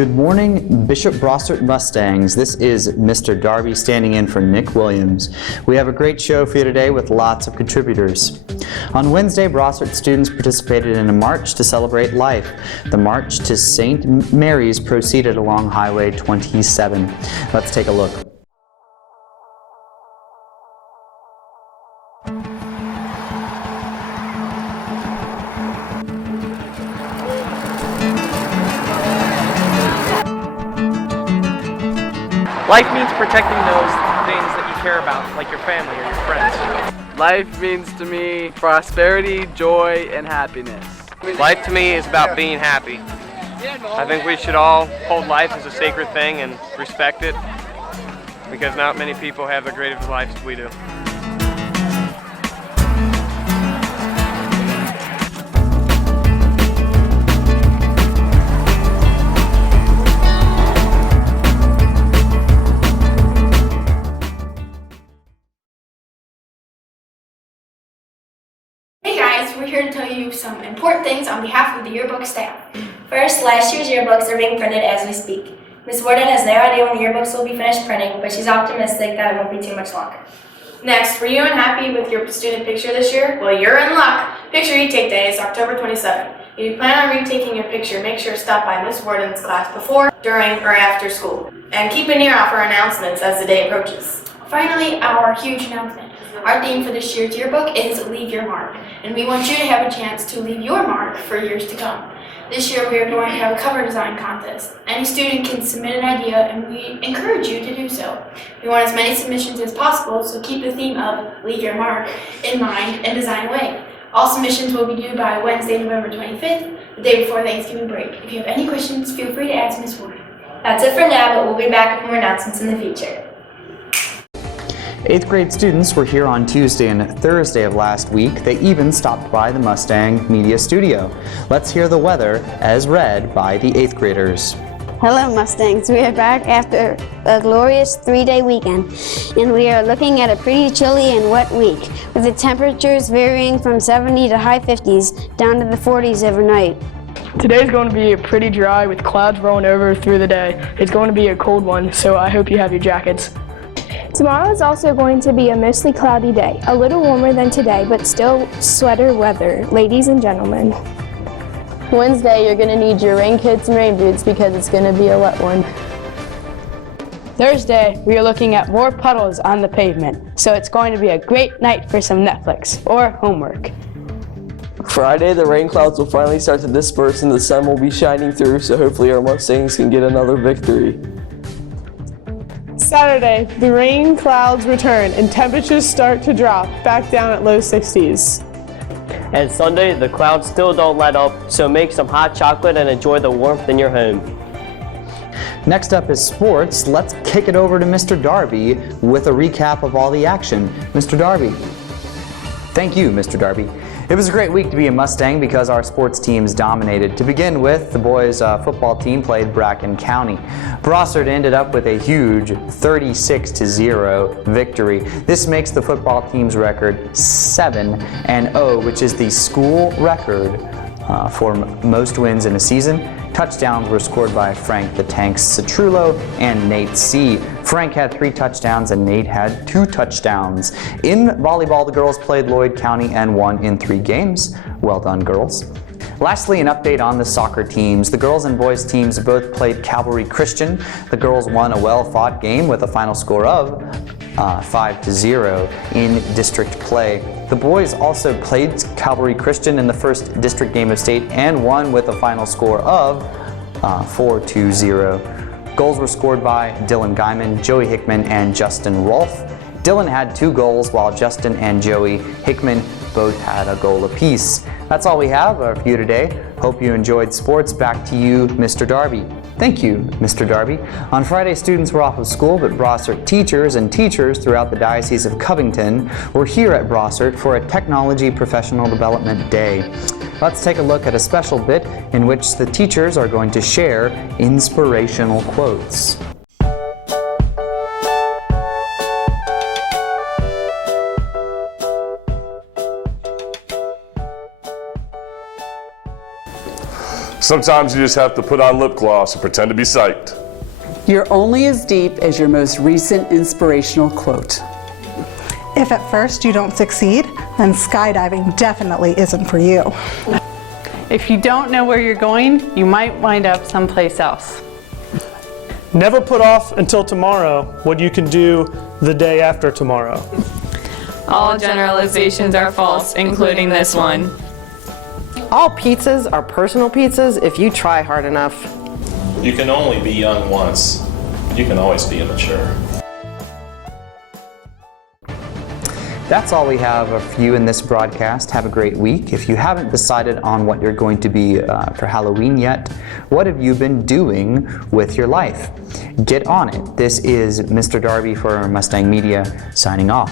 Good morning, Bishop Brossart Mustangs. This is Mr. Darby standing in for Nick Williams. We have a great show for you today with lots of contributors. On Wednesday, Brossart students participated in a march to celebrate life. The march to St. Mary's proceeded along Highway 27. Let's take a look. Life means protecting those things that you care about, like your family or your friends. Life means to me prosperity, joy, and happiness. Life to me is about being happy. I think we should all hold life as a sacred thing and respect it, because not many people have the greatest lives as we do. Hey guys, we're here to tell you some important things on behalf of the yearbook staff. First, last year's yearbooks are being printed as we speak. Ms. Warden has no idea when the yearbooks will be finished printing, but she's optimistic that it won't be too much longer. Next, were you unhappy with your student picture this year? Well, you're in luck. Picture retake day is October 27th. If you plan on retaking your picture, make sure to stop by Ms. Warden's class before, during, or after school. And keep an ear out for announcements as the day approaches. Finally, our huge announcement. Our theme for this year's yearbook is Leave Your Mark, and we want you to have a chance to leave your mark for years to come. This year we are going to have a cover design contest. Any student can submit an idea and we encourage you to do so. We want as many submissions as possible, so keep the theme of Leave Your Mark in mind and design away. All submissions will be due by Wednesday, November 25th, the day before Thanksgiving break. If you have any questions, feel free to ask Ms. Warden. That's it for now, but we'll be back with more announcements in the future. 8th grade students were here on Tuesday and Thursday of last week. They even stopped by the Mustang Media studio. Let's hear the weather as read by the 8th graders. Hello Mustangs, we are back after a glorious 3-day weekend, and we are looking at a pretty chilly and wet week, with the temperatures varying from 70 to high 50s down to the 40s overnight. Today's going to be pretty dry with clouds rolling over through the day. It's going to be a cold one, so I hope you have your jackets. Tomorrow is also going to be a mostly cloudy day, a little warmer than today, but still sweater weather, ladies and gentlemen. Wednesday, you're going to need your raincoats and rain boots because it's going to be a wet one. Thursday, we are looking at more puddles on the pavement, so it's going to be a great night for some Netflix or homework. Friday, the rain clouds will finally start to disperse and the sun will be shining through, so hopefully our Mustangs can get another victory. Saturday, the rain clouds return and temperatures start to drop back down at low 60s. And Sunday, the clouds still don't let up, so make some hot chocolate and enjoy the warmth in your home. Next up is sports. Let's kick it over to Mr. Darby with a recap of all the action. Mr. Darby. Thank you, Mr. Darby. It was a great week to be a Mustang because our sports teams dominated. To begin with, the boys' football team played Bracken County. Brossart ended up with a huge 36-0 victory. This makes the football team's record 7-0, which is the school record for most wins in a season. Touchdowns were scored by Frank the Tank Citrullo and Nate C. Frank had 3 touchdowns and Nate had 2 touchdowns. In volleyball, the girls played Lloyd County and won in 3 games. Well done, girls. Lastly, an update on the soccer teams. The girls and boys teams both played Calvary Christian. The girls won a well-fought game with a final score of 5-0 in district play. The boys also played Calvary Christian in the first district game of state and won with a final score of 4-0. Goals were scored by Dylan Guyman, Joey Hickman, and Justin Rolfe. Dylan had 2 goals while Justin and Joey Hickman both had a goal apiece. That's all we have for you today. Hope you enjoyed sports. Back to you, Mr. Darby. Thank you, Mr. Darby. On Friday, students were off of school, but Brossart teachers and teachers throughout the Diocese of Covington were here at Brossart for a Technology Professional Development Day. Let's take a look at a special bit in which the teachers are going to share inspirational quotes. Sometimes you just have to put on lip gloss and pretend to be psyched. You're only as deep as your most recent inspirational quote. If at first you don't succeed, then skydiving definitely isn't for you. If you don't know where you're going, you might wind up someplace else. Never put off until tomorrow what you can do the day after tomorrow. All generalizations are false, including this one. All pizzas are personal pizzas if you try hard enough. You can only be young once. You can always be immature. That's all we have for you in this broadcast. Have a great week. If you haven't decided on what you're going to be for Halloween yet, what have you been doing with your life? Get on it. This is Mr. Darby for Mustang Media, signing off.